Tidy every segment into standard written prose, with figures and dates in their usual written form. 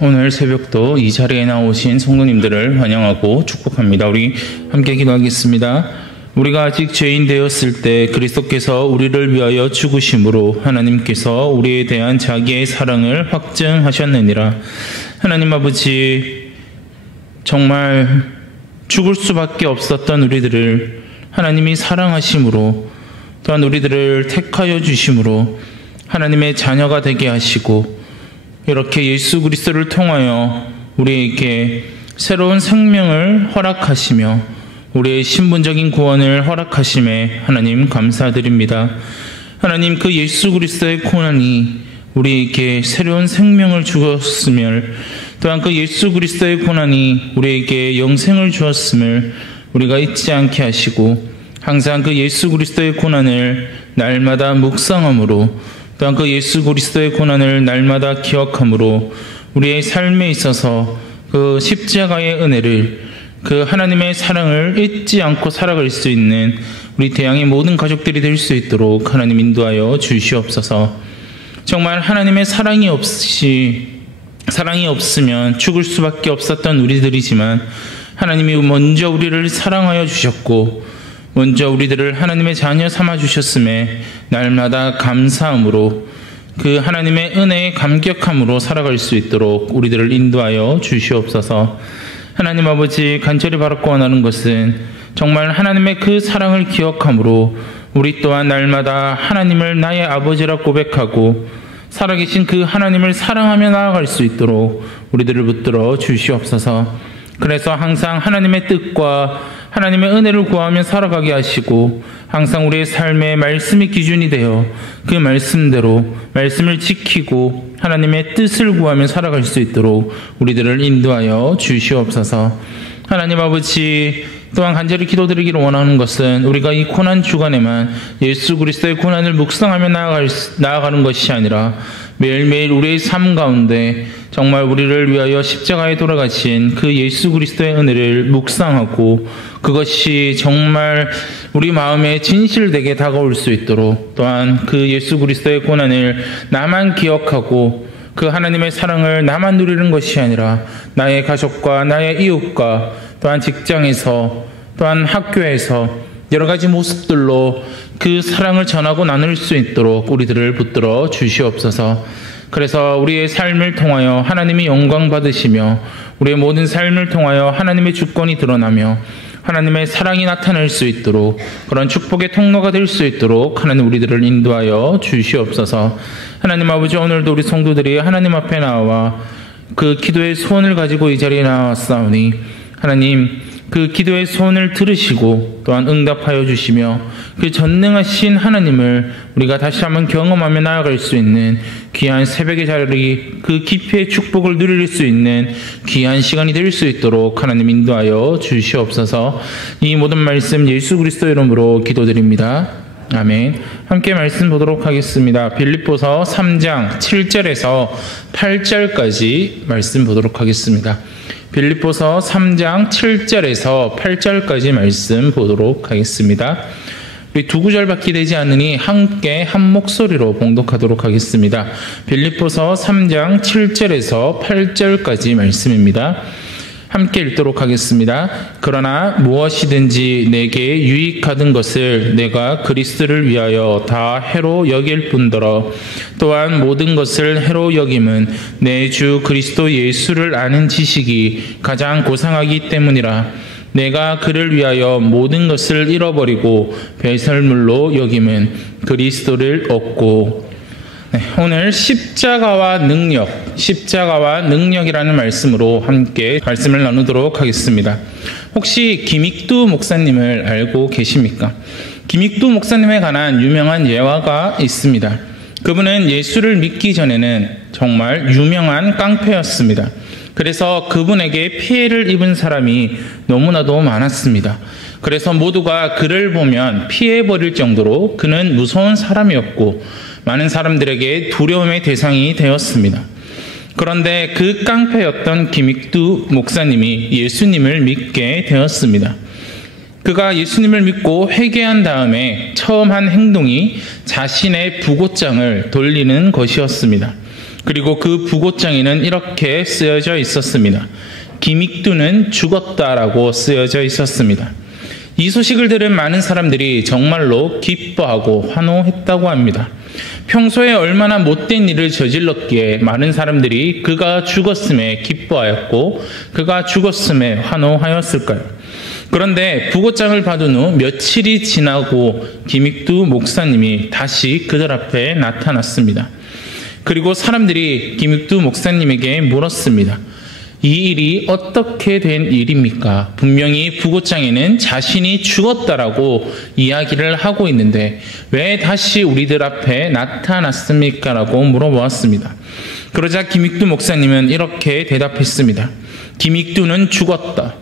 오늘 새벽도 이 자리에 나오신 성도님들을 환영하고 축복합니다. 우리 함께 기도하겠습니다. 우리가 아직 죄인 되었을 때 그리스도께서 우리를 위하여 죽으심으로 하나님께서 우리에 대한 자기의 사랑을 확증하셨느니라. 하나님 아버지, 정말 죽을 수밖에 없었던 우리들을 하나님이 사랑하심으로, 또한 우리들을 택하여 주심으로 하나님의 자녀가 되게 하시고, 이렇게 예수 그리스도를 통하여 우리에게 새로운 생명을 허락하시며 우리의 신분적인 구원을 허락하심에 하나님 감사드립니다. 하나님, 그 예수 그리스도의 고난이 우리에게 새로운 생명을 주었음을, 또한 그 예수 그리스도의 고난이 우리에게 영생을 주었음을 우리가 잊지 않게 하시고, 항상 그 예수 그리스도의 고난을 날마다 묵상함으로, 또한 그 예수 그리스도의 고난을 날마다 기억함으로 우리의 삶에 있어서 그 십자가의 은혜를, 그 하나님의 사랑을 잊지 않고 살아갈 수 있는 우리 대양의 모든 가족들이 될 수 있도록 하나님 인도하여 주시옵소서. 정말 하나님의 사랑이 없으면 죽을 수밖에 없었던 우리들이지만, 하나님이 먼저 우리를 사랑하여 주셨고 먼저 우리들을 하나님의 자녀 삼아 주셨음에 날마다 감사함으로, 그 하나님의 은혜에 감격함으로 살아갈 수 있도록 우리들을 인도하여 주시옵소서. 하나님 아버지, 간절히 바라고 원하는 것은 정말 하나님의 그 사랑을 기억함으로 우리 또한 날마다 하나님을 나의 아버지라 고백하고 살아계신 그 하나님을 사랑하며 나아갈 수 있도록 우리들을 붙들어 주시옵소서. 그래서 항상 하나님의 뜻과 하나님의 은혜를 구하며 살아가게 하시고, 항상 우리의 삶에 말씀이 기준이 되어 그 말씀대로 말씀을 지키고 하나님의 뜻을 구하며 살아갈 수 있도록 우리들을 인도하여 주시옵소서. 하나님 아버지, 또한 간절히 기도드리기를 원하는 것은 우리가 이 고난 주간에만 예수 그리스도의 고난을 묵상하며 나아가는 것이 아니라 매일매일 우리의 삶 가운데 정말 우리를 위하여 십자가에 돌아가신 그 예수 그리스도의 은혜를 묵상하고, 그것이 정말 우리 마음에 진실되게 다가올 수 있도록, 또한 그 예수 그리스도의 고난을 나만 기억하고 그 하나님의 사랑을 나만 누리는 것이 아니라 나의 가족과 나의 이웃과 또한 직장에서, 또한 학교에서 여러 가지 모습들로 그 사랑을 전하고 나눌 수 있도록 우리들을 붙들어 주시옵소서. 그래서 우리의 삶을 통하여 하나님이 영광 받으시며, 우리의 모든 삶을 통하여 하나님의 주권이 드러나며 하나님의 사랑이 나타날 수 있도록, 그런 축복의 통로가 될 수 있도록 하나님 우리들을 인도하여 주시옵소서. 하나님 아버지, 오늘도 우리 성도들이 하나님 앞에 나와 그 기도의 소원을 가지고 이 자리에 나왔사오니, 하나님 그 기도의 소원을 들으시고 또한 응답하여 주시며, 그 전능하신 하나님을 우리가 다시 한번 경험하며 나아갈 수 있는 귀한 새벽의 자리, 그 깊이의 축복을 누릴 수 있는 귀한 시간이 될 수 있도록 하나님 인도하여 주시옵소서. 이 모든 말씀 예수 그리스도 이름으로 기도드립니다. 아멘. 함께 말씀 보도록 하겠습니다. 빌립보서 3장 7절에서 8절까지 말씀 보도록 하겠습니다. 빌립보서 3장 7절에서 8절까지 말씀 보도록 하겠습니다. 우리 두 구절밖에 되지 않으니 함께 한 목소리로 봉독하도록 하겠습니다. 빌립보서 3장 7절에서 8절까지 말씀입니다. 함께 읽도록 하겠습니다. 그러나 무엇이든지 내게 유익하던 것을 내가 그리스도를 위하여 다 해로 여길 뿐더러, 또한 모든 것을 해로 여김은 내 주 그리스도 예수를 아는 지식이 가장 고상하기 때문이라. 내가 그를 위하여 모든 것을 잃어버리고 배설물로 여김은 그리스도를 얻고. 오늘 십자가와 능력이라는 말씀으로 함께 말씀을 나누도록 하겠습니다. 혹시 김익두 목사님을 알고 계십니까? 김익두 목사님에 관한 유명한 예화가 있습니다. 그분은 예수를 믿기 전에는 정말 유명한 깡패였습니다. 그래서 그분에게 피해를 입은 사람이 너무나도 많았습니다. 그래서 모두가 그를 보면 피해버릴 정도로 그는 무서운 사람이었고 많은 사람들에게 두려움의 대상이 되었습니다. 그런데 그 깡패였던 김익두 목사님이 예수님을 믿게 되었습니다. 그가 예수님을 믿고 회개한 다음에 처음 한 행동이 자신의 부고장을 돌리는 것이었습니다. 그리고 그 부고장에는 이렇게 쓰여져 있었습니다. 김익두는 죽었다라고 쓰여져 있었습니다. 이 소식을 들은 많은 사람들이 정말로 기뻐하고 환호했다고 합니다. 평소에 얼마나 못된 일을 저질렀기에 많은 사람들이 그가 죽었음에 기뻐하였고 그가 죽었음에 환호하였을까요? 그런데 부고장을 받은 후 며칠이 지나고 김익두 목사님이 다시 그들 앞에 나타났습니다. 그리고 사람들이 김익두 목사님에게 물었습니다. 이 일이 어떻게 된 일입니까? 분명히 부고장에는 자신이 죽었다라고 이야기를 하고 있는데 왜 다시 우리들 앞에 나타났습니까? 라고 물어보았습니다. 그러자 김익두 목사님은 이렇게 대답했습니다. 김익두는 죽었다.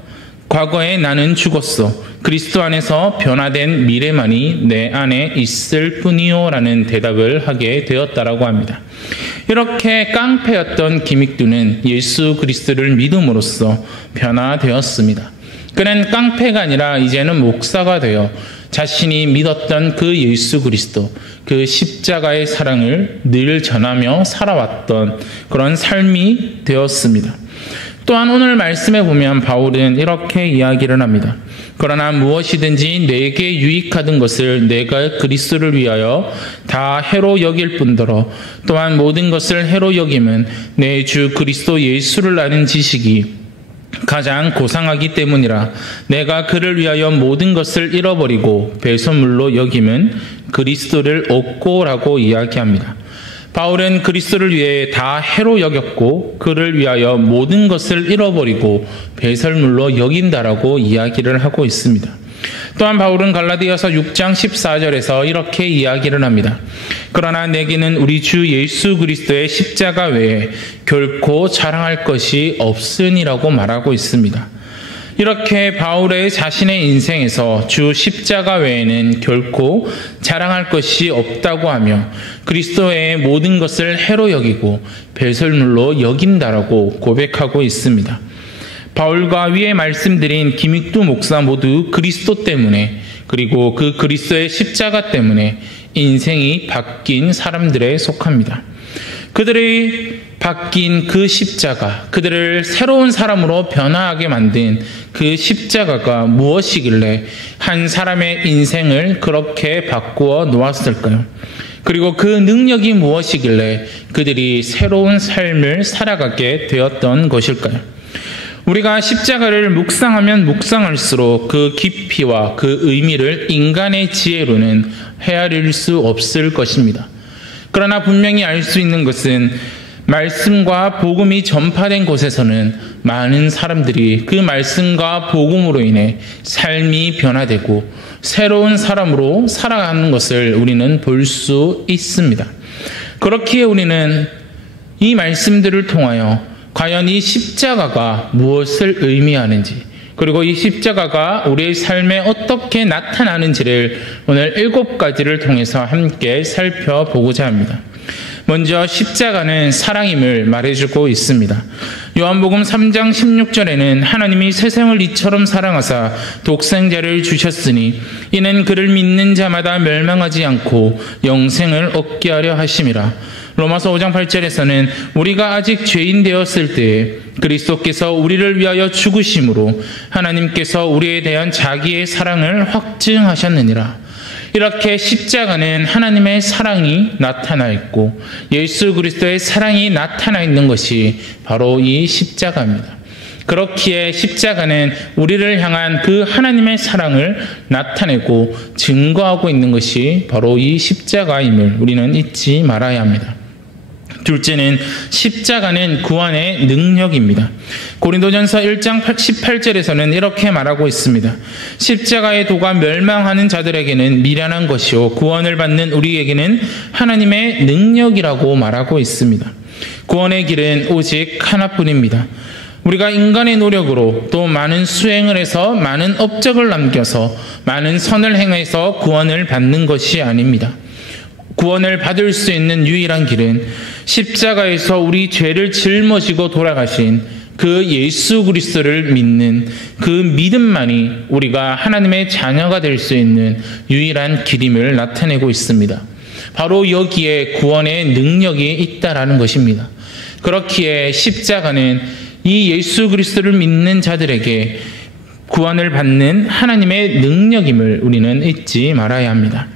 과거에 나는 죽었어. 그리스도 안에서 변화된 미래만이 내 안에 있을 뿐이요 라는 대답을 하게 되었다라고 합니다. 이렇게 깡패였던 김익두는 예수 그리스도를 믿음으로써 변화되었습니다. 그는 깡패가 아니라 이제는 목사가 되어 자신이 믿었던 그 예수 그리스도, 그 십자가의 사랑을 늘 전하며 살아왔던 그런 삶이 되었습니다. 또한 오늘 말씀에 보면 바울은 이렇게 이야기를 합니다. 그러나 무엇이든지 내게 유익하던 것을 내가 그리스도를 위하여 다 해로 여길 뿐더러 또한 모든 것을 해로 여김은 내 주 그리스도 예수를 아는 지식이 가장 고상하기 때문이라. 내가 그를 위하여 모든 것을 잃어버리고 배설물로 여김은 그리스도를 얻고라고 이야기합니다. 바울은 그리스도를 위해 다 해로 여겼고 그를 위하여 모든 것을 잃어버리고 배설물로 여긴다라고 이야기를 하고 있습니다. 또한 바울은 갈라디아서 6장 14절에서 이렇게 이야기를 합니다. 그러나 내게는 우리 주 예수 그리스도의 십자가 외에 결코 자랑할 것이 없으니라고 말하고 있습니다. 이렇게 바울의 자신의 인생에서 주 십자가 외에는 결코 자랑할 것이 없다고 하며 그리스도의 모든 것을 해로 여기고 배설물로 여긴다라고 고백하고 있습니다. 바울과 위에 말씀드린 김익두 목사 모두 그리스도 때문에 그리고 그 그리스도의 십자가 때문에 인생이 바뀐 사람들에 속합니다. 그들의 바뀐 그 십자가, 그들을 새로운 사람으로 변화하게 만든 그 십자가가 무엇이길래 한 사람의 인생을 그렇게 바꾸어 놓았을까요? 그리고 그 능력이 무엇이길래 그들이 새로운 삶을 살아가게 되었던 것일까요? 우리가 십자가를 묵상하면 묵상할수록 그 깊이와 그 의미를 인간의 지혜로는 헤아릴 수 없을 것입니다. 그러나 분명히 알 수 있는 것은 말씀과 복음이 전파된 곳에서는 많은 사람들이 그 말씀과 복음으로 인해 삶이 변화되고 새로운 사람으로 살아가는 것을 우리는 볼 수 있습니다. 그렇기에 우리는 이 말씀들을 통하여 과연 이 십자가가 무엇을 의미하는지 그리고 이 십자가가 우리의 삶에 어떻게 나타나는지를 오늘 7가지를 통해서 함께 살펴보고자 합니다. 먼저 십자가는 사랑임을 말해주고 있습니다. 요한복음 3장 16절에는 하나님이 세상을 이처럼 사랑하사 독생자를 주셨으니 이는 그를 믿는 자마다 멸망하지 않고 영생을 얻게 하려 하심이라. 로마서 5장 8절에서는 우리가 아직 죄인 되었을 때에 그리스도께서 우리를 위하여 죽으심으로 하나님께서 우리에 대한 자기의 사랑을 확증하셨느니라. 이렇게 십자가는 하나님의 사랑이 나타나 있고 예수 그리스도의 사랑이 나타나 있는 것이 바로 이 십자가입니다. 그렇기에 십자가는 우리를 향한 그 하나님의 사랑을 나타내고 증거하고 있는 것이 바로 이 십자가임을 우리는 잊지 말아야 합니다. 둘째는 십자가는 구원의 능력입니다. 고린도전서 1장 18절에서는 이렇게 말하고 있습니다. 십자가의 도가 멸망하는 자들에게는 미련한 것이요 구원을 받는 우리에게는 하나님의 능력이라고 말하고 있습니다. 구원의 길은 오직 하나뿐입니다. 우리가 인간의 노력으로 또 많은 수행을 해서 많은 업적을 남겨서 많은 선을 행해서 구원을 받는 것이 아닙니다. 구원을 받을 수 있는 유일한 길은 십자가에서 우리 죄를 짊어지고 돌아가신 그 예수 그리스도를 믿는 그 믿음만이 우리가 하나님의 자녀가 될 수 있는 유일한 길임을 나타내고 있습니다. 바로 여기에 구원의 능력이 있다라는 것입니다. 그렇기에 십자가는 이 예수 그리스도를 믿는 자들에게 구원을 받는 하나님의 능력임을 우리는 잊지 말아야 합니다.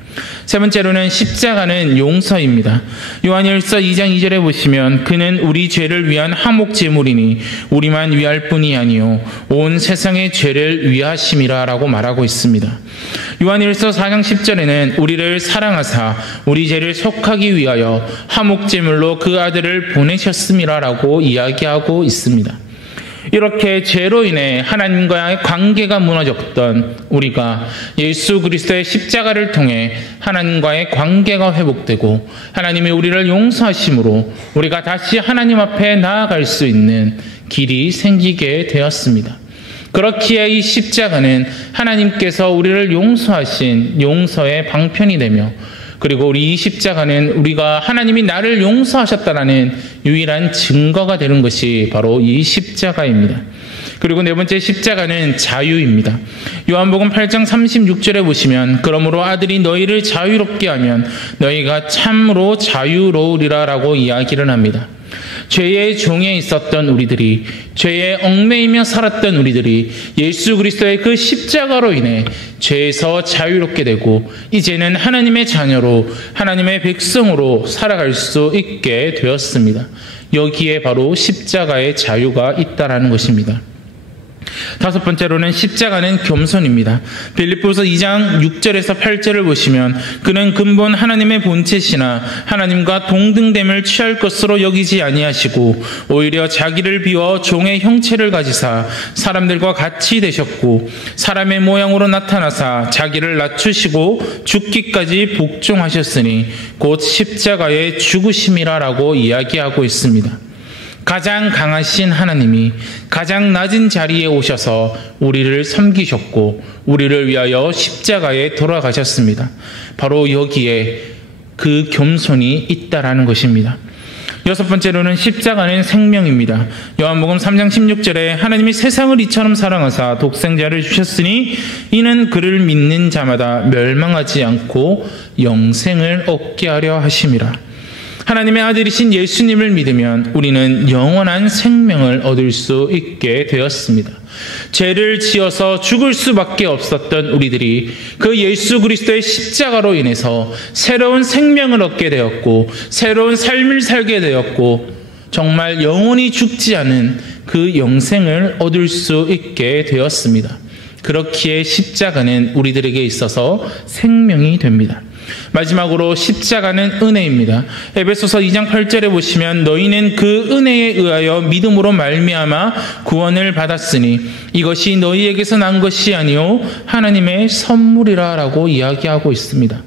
세 번째로는 십자가는 용서입니다. 요한일서 2장 2절에 보시면 그는 우리 죄를 위한 화목 제물이니 우리만 위할 뿐이 아니요 온 세상의 죄를 위하심이라 라고 말하고 있습니다. 요한일서 4장 10절에는 우리를 사랑하사 우리 죄를 속하기 위하여 화목 제물로 그 아들을 보내셨음이라 라고 이야기하고 있습니다. 이렇게 죄로 인해 하나님과의 관계가 무너졌던 우리가 예수 그리스도의 십자가를 통해 하나님과의 관계가 회복되고 하나님이 우리를 용서하심으로 우리가 다시 하나님 앞에 나아갈 수 있는 길이 생기게 되었습니다. 그렇기에 이 십자가는 하나님께서 우리를 용서하신 용서의 방편이 되며 그리고 우리 이 십자가는 우리가 하나님이 나를 용서하셨다라는 유일한 증거가 되는 것이 바로 이 십자가입니다. 그리고 네 번째 십자가는 자유입니다. 요한복음 8장 36절에 보시면 그러므로 아들이 너희를 자유롭게 하면 너희가 참으로 자유로우리라 라고 이야기를 합니다. 죄의 종에 있었던 우리들이 죄에 얽매이며 살았던 우리들이 예수 그리스도의 그 십자가로 인해 죄에서 자유롭게 되고 이제는 하나님의 자녀로 하나님의 백성으로 살아갈 수 있게 되었습니다. 여기에 바로 십자가의 자유가 있다라는 것입니다. 다섯 번째로는 십자가는 겸손입니다. 빌립보서 2장 6절에서 8절을 보시면 그는 근본 하나님의 본체시나 하나님과 동등됨을 취할 것으로 여기지 아니하시고 오히려 자기를 비워 종의 형체를 가지사 사람들과 같이 되셨고 사람의 모양으로 나타나사 자기를 낮추시고 죽기까지 복종하셨으니 곧 십자가의 죽으심이라 라고 이야기하고 있습니다. 가장 강하신 하나님이 가장 낮은 자리에 오셔서 우리를 섬기셨고 우리를 위하여 십자가에 돌아가셨습니다. 바로 여기에 그 겸손이 있다라는 것입니다. 여섯 번째로는 십자가는 생명입니다. 요한복음 3장 16절에 하나님이 세상을 이처럼 사랑하사 독생자를 주셨으니 이는 그를 믿는 자마다 멸망하지 않고 영생을 얻게 하려 하심이라. 하나님의 아들이신 예수님을 믿으면 우리는 영원한 생명을 얻을 수 있게 되었습니다. 죄를 지어서 죽을 수밖에 없었던 우리들이 그 예수 그리스도의 십자가로 인해서 새로운 생명을 얻게 되었고 새로운 삶을 살게 되었고 정말 영원히 죽지 않은 그 영생을 얻을 수 있게 되었습니다. 그렇기에 십자가는 우리들에게 있어서 생명이 됩니다. 마지막으로 십자가는 은혜입니다. 에베소서 2장 8절에 보시면 너희는 그 은혜에 의하여 믿음으로 말미암아 구원을 받았으니 이것이 너희에게서 난 것이 아니요 하나님의 선물이라 라고 이야기하고 있습니다.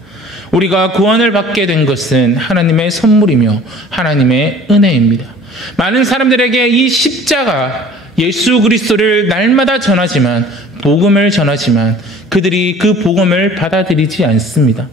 우리가 구원을 받게 된 것은 하나님의 선물이며 하나님의 은혜입니다. 많은 사람들에게 이 십자가 예수 그리스도를 날마다 전하지만 복음을 전하지만 그들이 그 복음을 받아들이지 않습니다.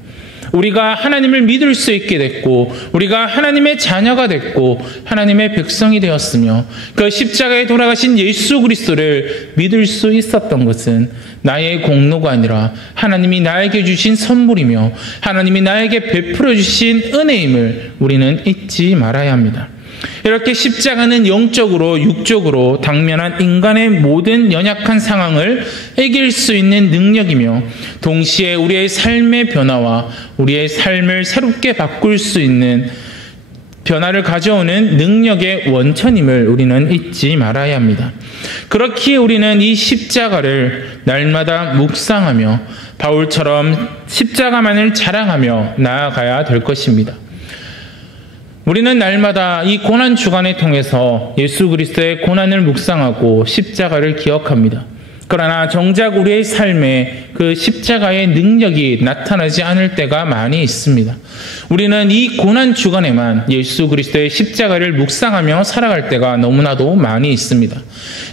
우리가 하나님을 믿을 수 있게 됐고 우리가 하나님의 자녀가 됐고 하나님의 백성이 되었으며 그 십자가에 돌아가신 예수 그리스도를 믿을 수 있었던 것은 나의 공로가 아니라 하나님이 나에게 주신 선물이며 하나님이 나에게 베풀어 주신 은혜임을 우리는 잊지 말아야 합니다. 이렇게 십자가는 영적으로 육적으로 당면한 인간의 모든 연약한 상황을 이길 수 있는 능력이며 동시에 우리의 삶의 변화와 우리의 삶을 새롭게 바꿀 수 있는 변화를 가져오는 능력의 원천임을 우리는 잊지 말아야 합니다. 그렇기에 우리는 이 십자가를 날마다 묵상하며 바울처럼 십자가만을 자랑하며 나아가야 될 것입니다. 우리는 날마다 이 고난 주간을 통해서 예수 그리스도의 고난을 묵상하고 십자가를 기억합니다. 그러나 정작 우리의 삶에 그 십자가의 능력이 나타나지 않을 때가 많이 있습니다. 우리는 이 고난 주간에만 예수 그리스도의 십자가를 묵상하며 살아갈 때가 너무나도 많이 있습니다.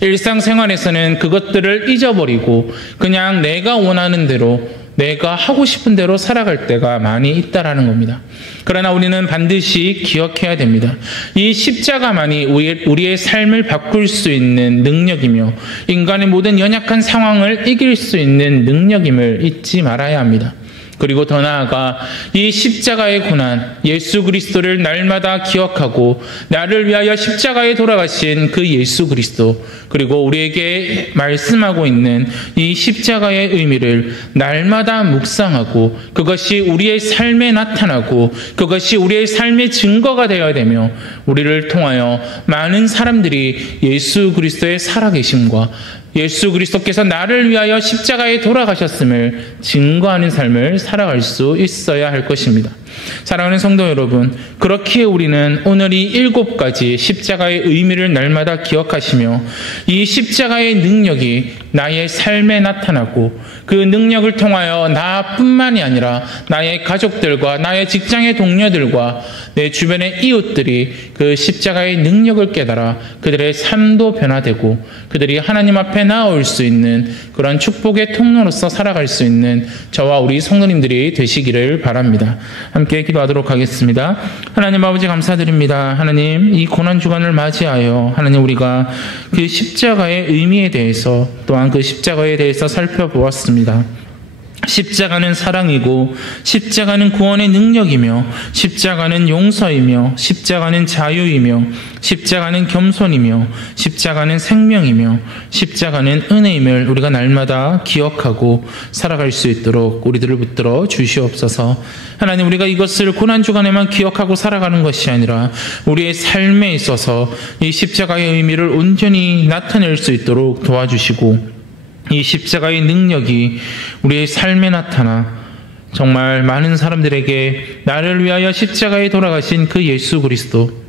일상생활에서는 그것들을 잊어버리고 그냥 내가 원하는 대로 내가 하고 싶은 대로 살아갈 때가 많이 있다라는 겁니다. 그러나 우리는 반드시 기억해야 됩니다. 이 십자가만이 우리의 삶을 바꿀 수 있는 능력이며 인간의 모든 연약한 상황을 이길 수 있는 능력임을 잊지 말아야 합니다. 그리고 더 나아가 이 십자가의 고난, 예수 그리스도를 날마다 기억하고 나를 위하여 십자가에 돌아가신 그 예수 그리스도, 그리고 우리에게 말씀하고 있는 이 십자가의 의미를 날마다 묵상하고 그것이 우리의 삶에 나타나고 그것이 우리의 삶의 증거가 되어야 되며 우리를 통하여 많은 사람들이 예수 그리스도의 살아계심과 예수 그리스도께서 나를 위하여 십자가에 돌아가셨음을 증거하는 삶을 살아갈 수 있어야 할 것입니다. 사랑하는 성도 여러분, 그렇기에 우리는 오늘 이 7가지 십자가의 의미를 날마다 기억하시며 이 십자가의 능력이 나의 삶에 나타나고 그 능력을 통하여 나뿐만이 아니라 나의 가족들과 나의 직장의 동료들과 내 주변의 이웃들이 그 십자가의 능력을 깨달아 그들의 삶도 변화되고 그들이 하나님 앞에 나아올 수 있는 그런 축복의 통로로서 살아갈 수 있는 저와 우리 성도님들이 되시기를 바랍니다. 함께 기도하도록 하겠습니다. 하나님 아버지 감사드립니다. 하나님, 이 고난주간을 맞이하여 하나님 우리가 그 십자가의 의미에 대해서 또한 그 십자가에 대해서 살펴보았습니다. 십자가는 사랑이고 십자가는 구원의 능력이며 십자가는 용서이며 십자가는 자유이며 십자가는 겸손이며 십자가는 생명이며 십자가는 은혜임을 우리가 날마다 기억하고 살아갈 수 있도록 우리들을 붙들어 주시옵소서. 하나님, 우리가 이것을 고난주간에만 기억하고 살아가는 것이 아니라 우리의 삶에 있어서 이 십자가의 의미를 온전히 나타낼 수 있도록 도와주시고 이 십자가의 능력이 우리의 삶에 나타나 정말 많은 사람들에게 나를 위하여 십자가에 돌아가신 그 예수 그리스도,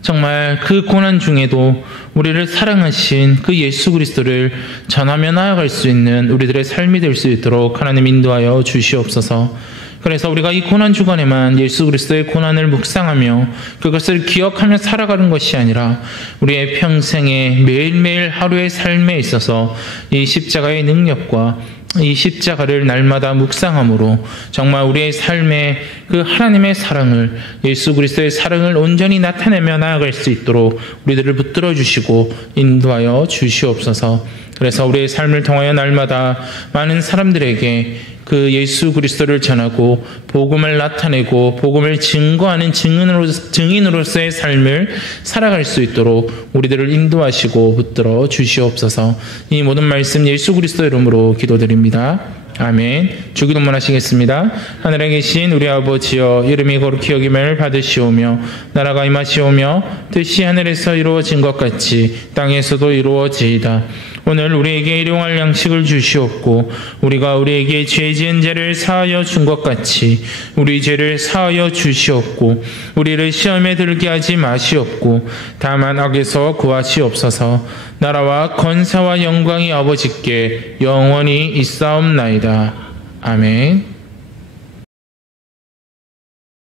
정말 그 고난 중에도 우리를 사랑하신 그 예수 그리스도를 전하며 나아갈 수 있는 우리들의 삶이 될 수 있도록 하나님 인도하여 주시옵소서. 그래서 우리가 이 고난주간에만 예수 그리스도의 고난을 묵상하며 그것을 기억하며 살아가는 것이 아니라 우리의 평생에 매일매일 하루의 삶에 있어서 이 십자가의 능력과 이 십자가를 날마다 묵상함으로 정말 우리의 삶에 그 하나님의 사랑을, 예수 그리스도의 사랑을 온전히 나타내며 나아갈 수 있도록 우리들을 붙들어 주시고 인도하여 주시옵소서. 그래서 우리의 삶을 통하여 날마다 많은 사람들에게 그 예수 그리스도를 전하고 복음을 나타내고 복음을 증거하는 증인으로서의 삶을 살아갈 수 있도록 우리들을 인도하시고 붙들어 주시옵소서. 이 모든 말씀 예수 그리스도 이름으로 기도드립니다. 아멘. 주기도문 하시겠습니다. 하늘에 계신 우리 아버지여, 이름이 거룩히 여김을 받으시오며 나라가 임하시오며 뜻이 하늘에서 이루어진 것 같이 땅에서도 이루어지이다. 오늘 우리에게 일용할 양식을 주시옵고 우리가 우리에게 죄 지은 죄를 사하여 준 것 같이 우리 죄를 사하여 주시옵고 우리를 시험에 들게 하지 마시옵고 다만 악에서 구하시옵소서. 나라와 권세와 영광이 아버지께 영원히 있사옵나이다. 아멘.